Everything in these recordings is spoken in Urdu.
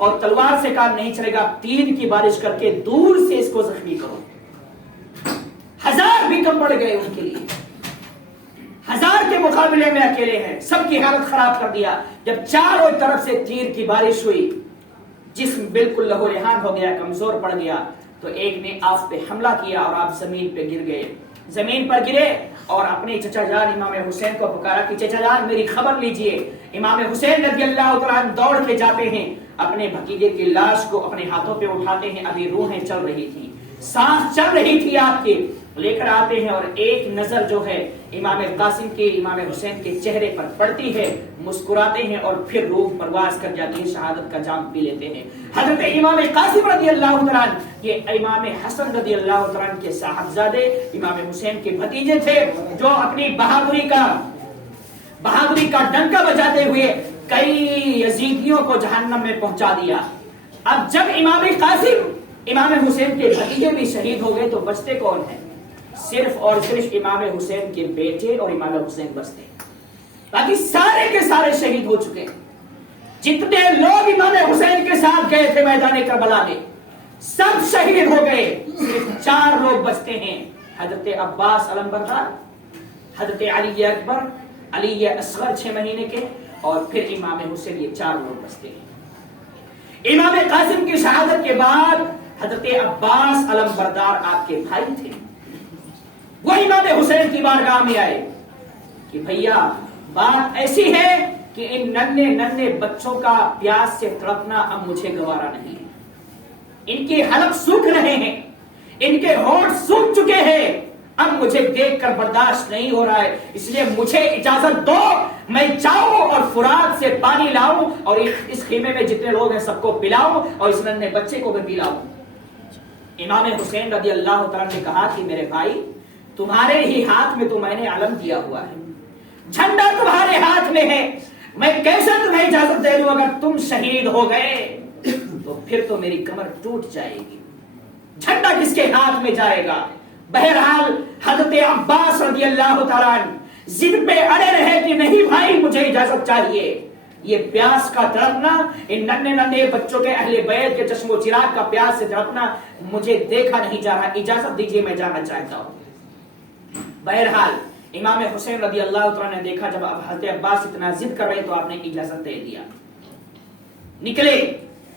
اور تلوار سے کام نہیں چلے گا، تیر کی بارش کر کے دور سے اس کو زخمی کرو۔ 1000 بھی کم پڑ گئے ان کے لیے، 1000 کے مقابلے میں اکیلے ہیں، سب کی حالت خراب کر دیا۔ جب چاروں طرف سے تیر کی بارش ہوئی، جسم بالکل لہو لہان ہو گیا، کمزور پڑ گیا، تو ایک نے آپ پہ حملہ کیا اور آپ زمین پہ گر گئے۔ زمین پر گرے اور اپنے چچا جان امام حسین کو پکارا کہ چچا جان میری خبر لیجئے۔ امام حسین رضی اللہ تعالیٰ عنہ دوڑ کے جاتے ہیں، اپنے بھتیجے کی لاش کو اپنے ہاتھوں پہ اٹھاتے ہیں، ابھی روحیں چل رہی تھی، سانس چل رہی تھی آپ کی، لے کر آتے ہیں اور ایک نظر جو ہے امام قاسم کے امام حسین کے چہرے پر پڑتی ہے، مسکراتے ہیں اور پھر روح پرواز کر جاتی ہے، شہادت کا جام پی لیتے ہیں۔ حضرت امام قاسم رضی اللہ تعالیٰ عنہ یہ امام حسن رضی اللہ تعالیٰ عنہ کے صاحبزادے امام حسین کے بھتیجے تھے، جو اپنی بہادری کا ڈنکا بجاتے ہوئے کئی یزیدیوں کو جہنم میں پہنچا دیا۔ اب جب امام قاسم امام حسین کے بھتیجے بھی شہید ہو گئے تو بچتے کون ہیں؟ صرف اور صرف امام حسین کے بیٹے اور امام حسین بچتے ہیں، باقی سارے کے سارے شہید ہو چکے ہیں۔ جتنے لوگ امام حسین کے ساتھ گئے تھے میدان کربلا میں سب شہید ہو گئے، صرف 4 لوگ بچتے ہیں، حضرت عباس علم بردار، حضرت علی اکبر، علی اصغر 6 مہینے کے، اور پھر امام حسین، یہ 4 لوگ بچتے ہیں۔ امام قاسم کی شہادت کے بعد حضرت عباس علم بردار آپ کے بھائی تھے، وہ امام حسین کی بارگاہ میں آئے کہ بھیا بات ایسی ہے کہ ان ننھے بچوں کا پیاس سے تڑپنا اب مجھے گوارا نہیں ہے، ان کے حلق سوکھ رہے ہیں، ان کے ہونٹ سوکھ چکے ہیں، اب مجھے دیکھ کر برداشت نہیں ہو رہا ہے، اس لیے مجھے اجازت دو، میں جاؤں اور فرات سے پانی لاؤں اور اس خیمے میں جتنے لوگ ہیں سب کو پلاؤں اور اس ننھے بچے کو بھی پلاؤں۔ امام حسین رضی اللہ تعالیٰ نے کہا کہ میرے بھائی تمہارے ہی ہاتھ میں تو میں نے علم دیا ہوا ہے، جھنڈا تمہارے ہاتھ میں ہے، میں کیسے تمہیں اجازت دے دوں؟ اگر تم شہید ہو گئے تو پھر تو میری کمر ٹوٹ جائے گی، جھنڈا کس کے ہاتھ میں جائے گا؟ بہرحال حضرت عباس رضی اللہ تعالیٰ عنہ ضد پہ اڑے رہے کہ نہیں بھائی مجھے اجازت چاہیے، یہ پیاس کا تڑپنا، ان ننھے بچوں کے اہل بیت کے چشم و چراغ کا پیاس سے تڑپنا مجھے دیکھا نہیں جا رہا، اجازت دیجیے میں جانا چاہتا ہوں۔ بہرحال امام حسین رضی اللہ تعالیٰ نے دیکھا جب حضرت عباس اتنا ضد کر رہے تو آپ نے اجازت دے دیا، نکلے،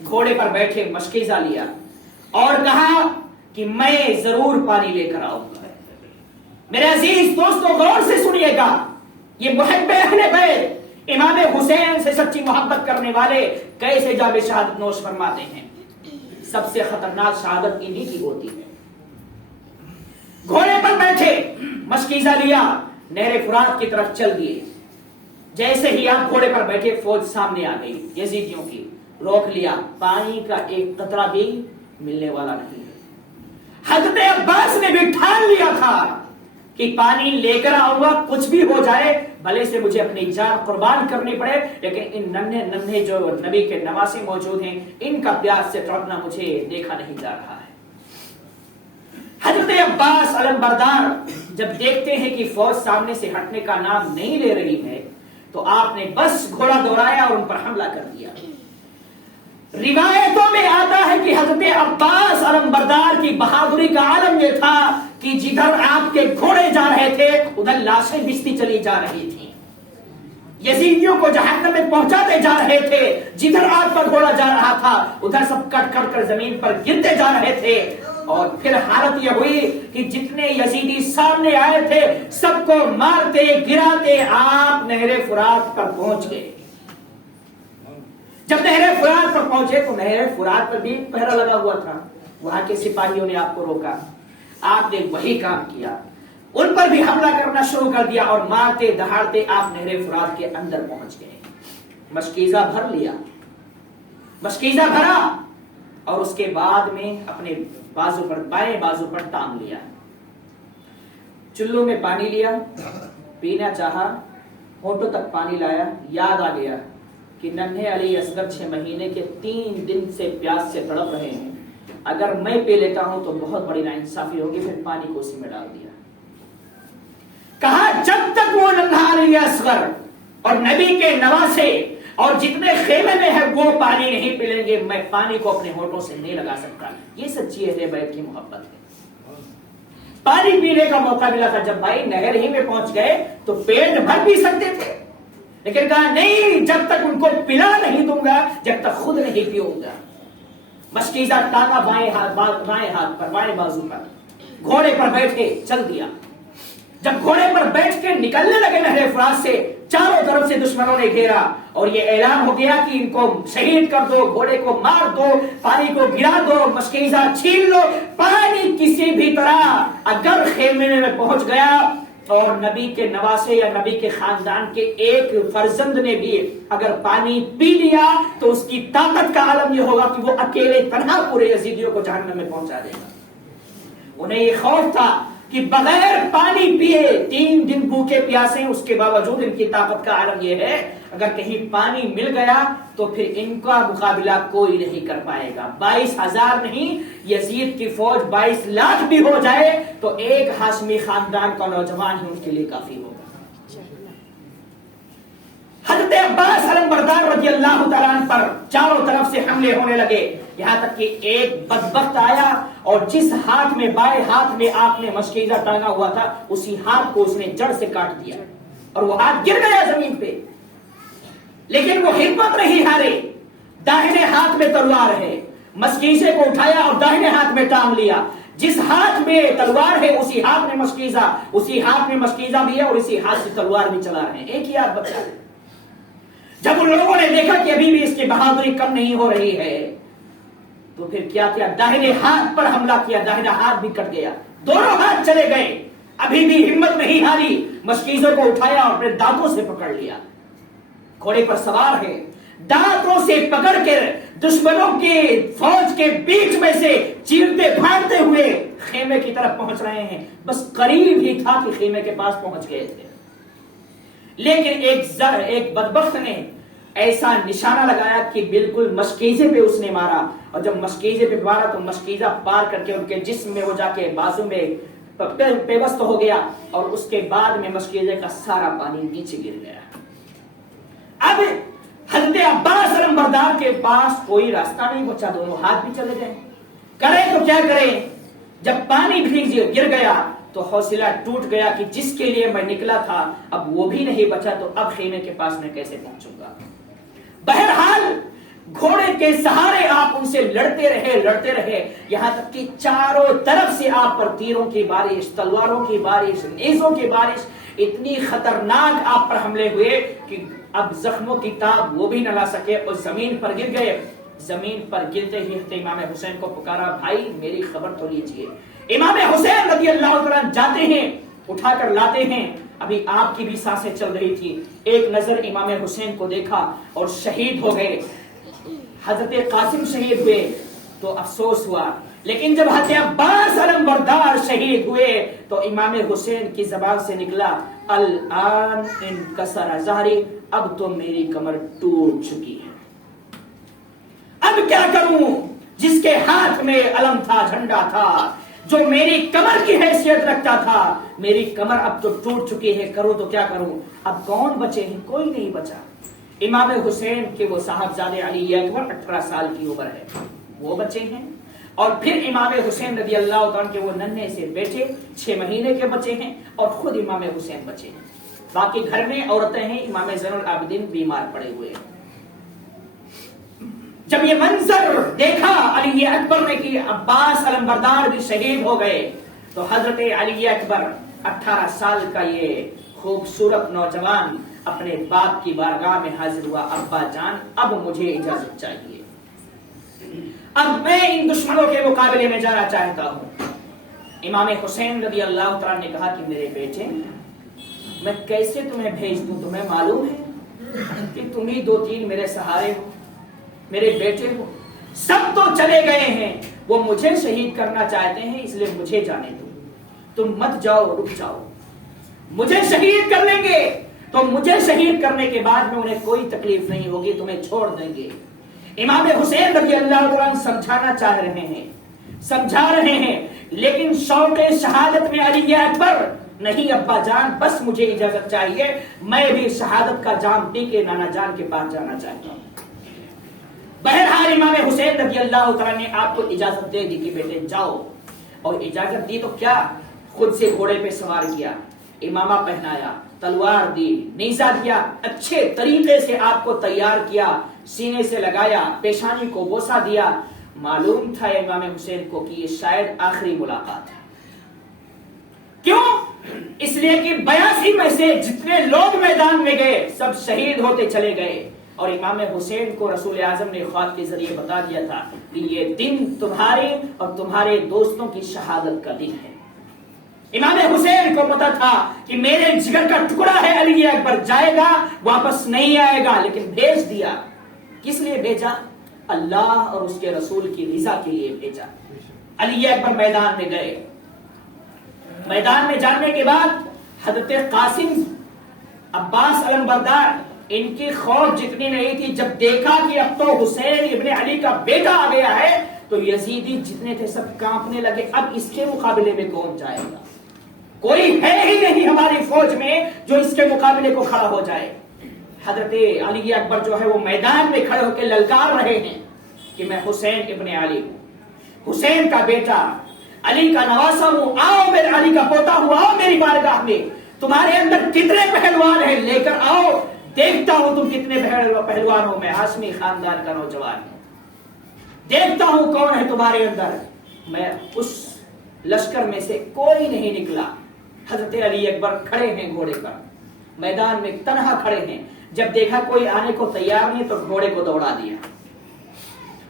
گھوڑے پر بیٹھے، مشکیزہ لیا اور کہا کہ میں ضرور پانی لے کر آؤں گا۔ میرے عزیز دوستوں غور سے سنیے گا، یہ محب اہل بیت امام حسین سے سچی محبت کرنے والے کیسے جام شہادت نوش فرماتے ہیں؟ سب سے خطرناک شہادت انہی کی ہوتی ہے۔ گھوڑے پر بیٹھے، مشکیزہ لیا، نہر فرات کی طرف چل دیے۔ جیسے ہی آپ گھوڑے پر بیٹھے فوج سامنے آ گئی یزیدیوں کی، روک لیا، پانی کا ایک قطرہ بھی ملنے والا نہیں ہے۔ حضرت عباس نے بھی ٹھان لیا تھا کہ پانی لے کر آؤں گا، کچھ بھی ہو جائے، بھلے سے مجھے اپنی جان قربان کرنی پڑے، لیکن ان ننھے جو نبی کے نواسے موجود ہیں ان کا پیاس سے تڑپنا مجھے دیکھا نہیں جا رہا ہے۔ حضرت عباس علم بردار جب دیکھتے ہیں کہ فوج سامنے سے ہٹنے کا نام نہیں لے رہی ہے تو آپ نے بس گھوڑا دوڑایا اور ان پر حملہ کر دیا۔ روایتوں میں آتا ہے کہ حضرت عباس علم بردار کی بہادری کا عالم یہ تھا کہ جدھر آپ کے گھوڑے جا رہے تھے ادھر لاشیں بچتی چلی جا رہی تھیں، یزیدیوں کو جہنم میں پہنچاتے جا رہے تھے، جدھر آپ کا گھوڑا جا رہا تھا ادھر سب کٹ کٹ کر زمین پر گرتے جا رہے تھے، اور پھر حالت یہ ہوئی کہ جتنے یزیدی سامنے آئے تھے سب کو مارتے گراتے آپ نہر فرات پر پہنچ گئے۔ جب نہر فرات پر پہنچے تو نہر فرات پر بھی پہرا لگا ہوا تھا، وہاں کے سپاہیوں نے آپ کو روکا، آپ نے وہی کام کیا، ان پر بھی حملہ کرنا شروع کر دیا اور مارتے دہاڑتے آپ نہر فرات کے اندر پہنچ گئے۔ مشکیزہ بھر لیا، مشکیزہ بھرا اور اس کے بعد میں اپنے بازو پر، بائیں بازو پر ٹانگ لیا، چلو میں پانی لیا، پینا چاہا، ہونٹوں تک پانی لایا، یاد آ گیا کہ ننھے علی اصغر 6 مہینے کے 3 دن سے پیاس سے تڑپ رہے ہیں، اگر میں پی لیتا ہوں تو بہت بڑی ناانصافی ہوگی، پھر پانی کو اسی میں ڈال دیا۔ کہا جب تک وہ ننھا علی اصغر اور نبی کے نواسے اور جتنے خیمے میں ہے وہ پانی نہیں پلیں گے، میں پانی کو اپنے ہونٹوں سے نہیں لگا سکتا۔ یہ سچی اہل بیت کی محبت ہے۔ پانی پینے کا موقع ملا تھا، جب بھائی نہر ہی میں پہنچ گئے تو پیٹ بھر پی سکتے تھے، لیکن کہا نہیں، جب تک ان کو پلا نہیں دوں گا جب تک خود نہیں پیوں گا۔ مشکیزہ ٹانگا بائیں ہاتھ پر، بائیں بازو پر، گھوڑے پر بیٹھے چل دیا۔ جب گھوڑے پر بیٹھ کے نکلنے لگے نہر فرات سے، چاروں طرف سے دشمنوں نے گھیرا اور یہ اعلان ہو گیا کہ ان کو شہید کر دو، گھوڑے کو مار دو، پانی کو گرا دو، مشکیزہ چھین لو۔ پانی کسی بھی طرح اگر خیمے میں پہنچ گیا اور نبی کے نواسے یا نبی کے خاندان کے ایک فرزند نے بھی اگر پانی پی لیا تو اس کی طاقت کا عالم یہ ہوگا کہ وہ اکیلے تنہا پورے یزیدیوں کو جہنم میں پہنچا دے گا۔ انہیں یہ خوف تھا کہ بغیر پانی پیے 3 دن بھوکے پیاسے، اس کے باوجود ان کی طاقت کا عالم یہ ہے اگر کہیں پانی مل گیا تو پھر ان کا مقابلہ کوئی نہیں کر پائے گا۔ 22,000 نہیں، یزید کی فوج 22 لاکھ بھی ہو جائے تو ایک ہاشمی خاندان کا نوجوان ہی ان کے لیے کافی ہوگا۔ حضرت عباس علمبردار رضی اللہ تعالیٰ عنہ پر چاروں طرف سے حملے ہونے لگے، یہاں تک کہ ایک بدبخت آیا اور جس ہاتھ میں، بائیں ہاتھ میں آپ نے مشکیزہ ٹانگا ہوا تھا، اسی ہاتھ کو اس نے جڑ سے کاٹ دیا اور وہ ہاتھ گر گیا زمین پہ، لیکن وہ ہمت نہیں ہارے۔ داہنے ہاتھ میں تلوار ہے، مشکیزے کو اٹھایا اور داہنے ہاتھ میں ٹانگ لیا۔ جس ہاتھ میں تلوار ہے اسی ہاتھ میں مشکیزہ، اسی ہاتھ میں مشکیزہ بھی ہے اور اسی ہاتھ سے تلوار بھی چلا رہے ہیں، ایک ہی ہاتھ بچا ہے۔ جب ان لوگوں نے دیکھا کہ ابھی بھی اس کی بہادری کم نہیں ہو رہی ہے تو پھر کیا کیا، داہنے ہاتھ پر حملہ کیا، داہنا ہاتھ بھی کٹ گیا، دونوں ہاتھ چلے گئے، ابھی بھی ہمت نہیں ہاری، مشکیزوں کو اٹھایا اور اپنے دانتوں سے پکڑ لیا۔ گھوڑے پر سوار ہے، دانتوں سے پکڑ کر دشمنوں کے فوج کے بیچ میں سے چیرتے پھاڑتے ہوئے خیمے کی طرف پہنچ رہے ہیں۔ بس قریب ہی تھا کہ خیمے کے پاس پہنچ گئے تھے، لیکن ایک بدبخت نے ایسا نشانہ لگایا کہ بالکل مشکیزے پہ اس نے مارا، اور جب مشکیزے پہ مارا تو مشکیزہ پار کر کے ان کے جسم میں وہ جا کے بازو میں پیوست ہو گیا اور اس کے بعد میں مشکیزے کا سارا پانی نیچے گر گیا۔ اب حضرت عباس علمبردار کے پاس کوئی راستہ نہیں بچا، دونوں ہاتھ بھی چلے گئے، کریں تو کیا کریں؟ جب پانی بھی گر گیا تو حوصلہ ٹوٹ گیا کہ جس کے لیے میں نکلا تھا اب وہ بھی نہیں بچا، تو اب خیمے کے پاس میں کیسے پہنچوں گا؟ بہرحال گھوڑے کے سہارے آپ ان سے لڑتے رہے یہاں تک کہ چاروں طرف سے آپ پر تیروں کی بارش، تلواروں کی بارش، نیزوں کی بارش، اتنی خطرناک آپ پر حملے ہوئے کہ اب زخموں کی تاب وہ بھی نہ لا سکے اور زمین پر گر گئے۔ زمین پر گرتے ہی امام حسین کو پکارا، بھائی میری خبر تو لیجئے۔ امام حسین رضی اللہ عنہ جاتے ہیں، اٹھا کر لاتے ہیں، ابھی آپ کی بھی سانسیں چل رہی تھی، ایک نظر امام حسین کو دیکھا اور شہید ہو گئے۔ حضرت قاسم شہید ہوئے تو افسوس ہوا، لیکن جب حضرت عباس علمبردار شہید ہوئے تو امام حسین کی زبان سے نکلا، الآن انکسر ظہری، اب تو میری کمر ٹوٹ چکی ہے، اب کیا کروں؟ جس کے ہاتھ میں علم تھا، جھنڈا تھا، جو میری کمر کی حیثیت رکھتا تھا، میری کمر اب تو ٹوٹ چکی ہے، کروں تو کیا کروں؟ اب کون بچے ہیں؟ کوئی نہیں بچا۔ امام حسین کے وہ صاحبزادے علی اکبر 18 سال کی عمر ہے، وہ بچے ہیں، اور پھر امام حسین رضی اللہ عنہ کے وہ ننھے سے بیٹے 6 مہینے کے بچے ہیں، اور خود امام حسین بچے ہیں، باقی گھر میں عورتیں ہیں، امام زین العابدین بیمار پڑے ہوئے ہیں۔ جب یہ منظر دیکھا علی اکبر نے کہ عباس علمبردار بھی شہید ہو گئے تو حضرت علی اکبر 18 سال کا یہ خوبصورت نوجوان اپنے باپ کی بارگاہ میں حاضر ہوا، ابا جان اب مجھے اجازت چاہیے، اب میں ان دشمنوں کے مقابلے میں جانا چاہتا ہوں۔ امام حسین رضی اللہ تعالیٰ نے کہا کہ میرے بیٹے، میں کیسے تمہیں بھیج دوں؟ تمہیں معلوم ہے کہ تم ہی 2-3 میرے سہارے ہو، میرے بیٹے ہو، سب تو چلے گئے ہیں، وہ مجھے شہید کرنا چاہتے ہیں، اس لیے مجھے جانے دو، تم مت جاؤ، رک جاؤ، مجھے شہید کر لیں گے تو مجھے شہید کرنے کے بعد میں انہیں کوئی تکلیف نہیں ہوگی، تمہیں چھوڑ دیں گے۔ امام حسین رضی اللہ عنہ سمجھانا چاہ رہے ہیں، سمجھا رہے ہیں، لیکن شوق شہادت میں علی اکبر نہیں ابا جان، بس مجھے اجازت چاہیے، میں بھی شہادت کا جام پی کے نانا جان کے پاس جانا چاہتا ہوں۔ بہرحال امام حسین رضی اللہ تعالیٰ نے آپ کو اجازت دے دی کہ بیٹے جاؤ، اور اجازت دی تو کیا، خود سے گھوڑے پہ سوار کیا، امامہ پہنایا، تلوار دی، نیزہ دیا، اچھے طریقے سے آپ کو تیار کیا، سینے سے لگایا، پیشانی کو بوسہ دیا۔ معلوم تھا امام حسین کو کہ یہ شاید آخری ملاقات ہے۔ کیوں؟ اس لیے کہ 82 میں سے جتنے لوگ میدان میں گئے سب شہید ہوتے چلے گئے، اور امام حسین کو رسول اعظم نے خواب کے ذریعے بتا دیا تھا کہ یہ دن تمہارے اور تمہارے دوستوں کی شہادت کا دن ہے۔ امام حسین کو پتا تھا کہ میرے جگر کا ٹکڑا ہے علی اکبر، جائے گا واپس نہیں آئے گا، لیکن بھیج دیا۔ کس لیے بھیجا؟ اللہ اور اس کے رسول کی رضا کے لیے بھیجا۔ علی اکبر میدان میں گئے، میدان میں جانے کے بعد حضرت قاسم، عباس علمبردار، ان کی خوف جتنی نہیں تھی، جب دیکھا کہ اب تو حسین ابن علی کا بیٹا آ گیا ہے تو یزیدی جتنے تھے سب کانپنے لگے، اب اس کے مقابلے میں کون جائے گا؟ کوئی ہے ہی نہیں ہماری فوج میں جو اس کے مقابلے کو کھڑا ہو جائے۔ حضرت علی اکبر جو ہے وہ میدان میں کھڑے ہو کے للکار رہے ہیں کہ میں حسین ابن علی ہوں، حسین کا بیٹا، علی کا نواسا ہوں، آؤ میرے علی کا پوتا ہوں، آؤ میری بارگاہ میں، تمہارے اندر کتنے پہلوان ہیں لے کر آؤ، دیکھتا ہوں تم کتنے پہلوان ہو، میں ہاشمی خاندان کا نوجوان ہوں، دیکھتا ہوں کون ہے تمہارے اندر۔ میں اس لشکر میں سے کوئی نہیں نکلا۔ حضرت علی اکبر کھڑے ہیں گھوڑے پر، میدان میں تنہا کھڑے ہیں، جب دیکھا کوئی آنے کو تیار نہیں تو گھوڑے کو دوڑا دیا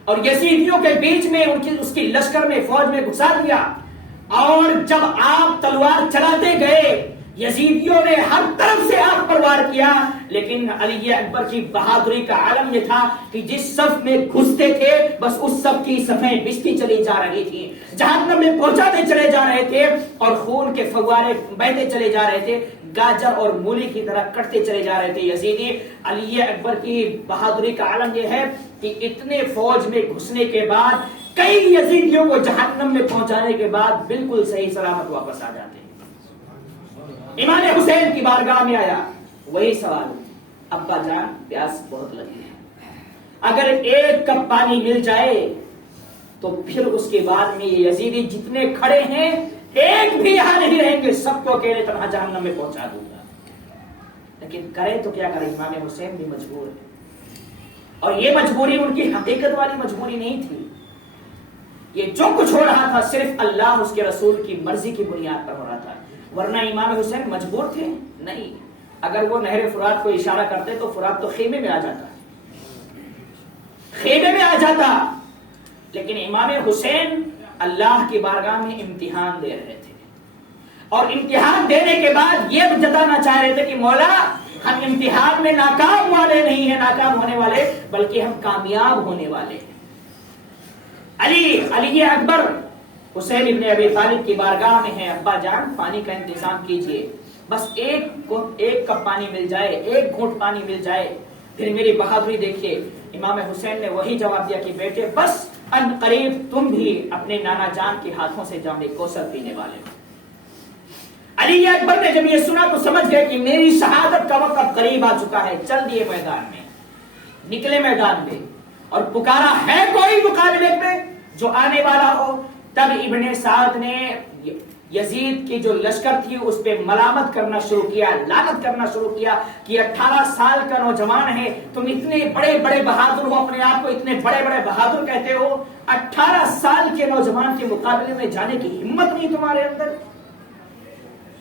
اور یزیدیوں کے بیچ میں اس کی لشکر میں فوج میں گھسا دیا، اور جب آپ تلوار چلاتے گئے یزیدیوں نے ہر طرف سے آپ پر وار کیا، لیکن علی اکبر کی بہادری کا عالم یہ تھا کہ جس صف میں گھستے تھے بس اس صف کی صفیں بچتی چلی جا رہی تھی، جہنم میں پہنچاتے چلے جا رہے تھے، اور خون کے فوارے بہتے چلے جا رہے تھے، گاجر اور مولی کی طرح کٹتے چلے جا رہے تھے یزیدی۔ علی اکبر کی بہادری کا عالم یہ ہے کہ اتنے فوج میں گھسنے کے بعد کئی یزیدیوں کو جہنم میں پہنچانے کے بعد بالکل صحیح سلامت واپس آ جاتے۔ امام حسین کی بارگاہ میں آیا، وہی سوال، ابا جان پیاس بہت لگی ہے، اگر ایک کپ پانی مل جائے تو پھر اس کے بعد میں یہ یزیدی جتنے کھڑے ہیں ایک بھی یہاں نہیں رہیں گے، سب کو اکیلے طرح جہنم میں پہنچا دوں گا۔ لیکن کرے تو کیا کرے، امام حسین بھی مجبور ہے، اور یہ مجبوری ان کی حقیقت والی مجبوری نہیں تھی، یہ جو کچھ ہو رہا تھا صرف اللہ اس کے رسول کی مرضی کی بنیاد پر ہو رہا تھا، ورنہ امام حسین مجبور تھے نہیں۔ اگر وہ نہر فرات کو اشارہ کرتے تو فرات تو خیمے میں آ جاتا، خیمے میں آ جاتا، لیکن امام حسین اللہ کی بارگاہ میں امتحان دے رہے تھے، اور امتحان دینے کے بعد یہ جتانا چاہ رہے تھے کہ مولا ہم امتحان میں ناکام والے نہیں ہیں، ناکام ہونے والے، بلکہ ہم کامیاب ہونے والے ہیں۔ علی اکبر حسین ابن ابی طالب کی بارگاہ میں ہے، ابا جان پانی کا انتظام کیجئے، بس ایک کپ پانی مل جائے، ایک گھونٹ پانی مل جائے، پھر میری بہادری دیکھیے۔ امام حسین نے وہی جواب دیا کہ بیٹے بس ان قریب تم بھی اپنے نانا جان کے ہاتھوں سے جام کوثر پینے والے ہو۔ علی اکبر نے جب یہ سنا تو سمجھ گئے کہ میری شہادت کا وقت اب قریب آ چکا ہے، چل دیے میدان میں، نکلے میدان میں، اور پکارا ہے کوئی مقابلے میں جو آنے والا ہو؟ تب ابن سعد نے یزید کی جو لشکر تھی اس پہ ملامت کرنا شروع کیا، لعنت کرنا شروع کیا کہ 18 سال کا نوجوان ہے، تم اتنے بڑے بڑے بہادر ہو، اپنے آپ کو اتنے بڑے بڑے بہادر کہتے ہو، 18 سال کے نوجوان کے مقابلے میں جانے کی ہمت نہیں تمہارے اندر،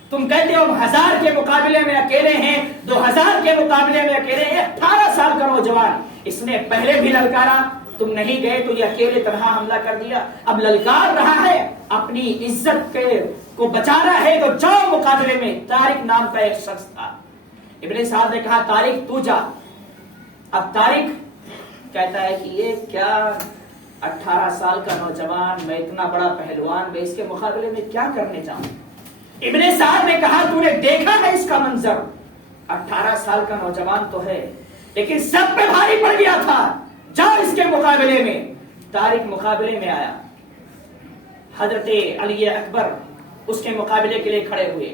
تم کہتے ہو 1000 کے مقابلے میں اکیلے ہیں، 2000 کے مقابلے میں اکیلے ہیں، 18 سال کا نوجوان، اس نے پہلے بھی للکارا، تم نہیں گئے تو یہ اکیلے تنہا حملہ کر دیا، اب للکار رہا ہے، اپنی عزت کو بچا رہا ہے تو جاؤ مقابلے میں۔ طارق نام کا ایک شخص تھا، ابن سعد نے کہا طارق تو جا۔ اب طارق کہتا ہے کہ یہ کیا 18 سال کا نوجوان، میں اتنا بڑا پہلوان، میں اس کے مقابلے میں کیا کرنے جاؤں؟ ابن سعد نے کہا تو نے دیکھا ہے اس کا منظر، 18 سال کا نوجوان تو ہے لیکن سب پہ بھاری پڑ گیا تھا، جا اس کے مقابلے میں۔ طارق مقابلے میں آیا، حضرت علی اکبر اس کے مقابلے کے لیے کھڑے ہوئے،